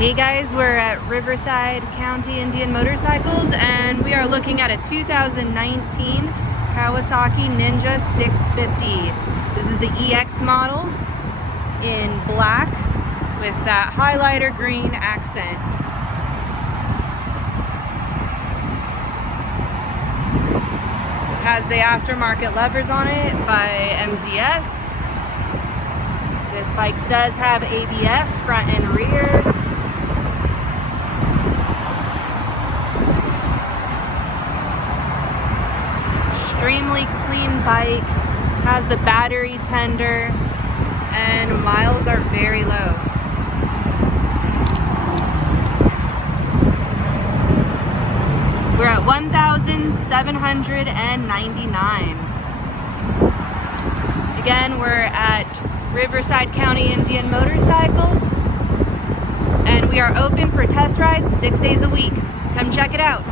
Hey guys, we're at Riverside County Indian Motorcycles and we are looking at a 2019 Kawasaki Ninja 650. This is the EX model in black with that highlighter green accent. Has the aftermarket levers on it by MZS. This bike does have ABS front and rear. Extremely clean bike, has the battery tender, and miles are very low. We're at 1,799. Again, we're at Riverside County Indian Motorcycles, and we are open for test rides 6 days a week. Come check it out.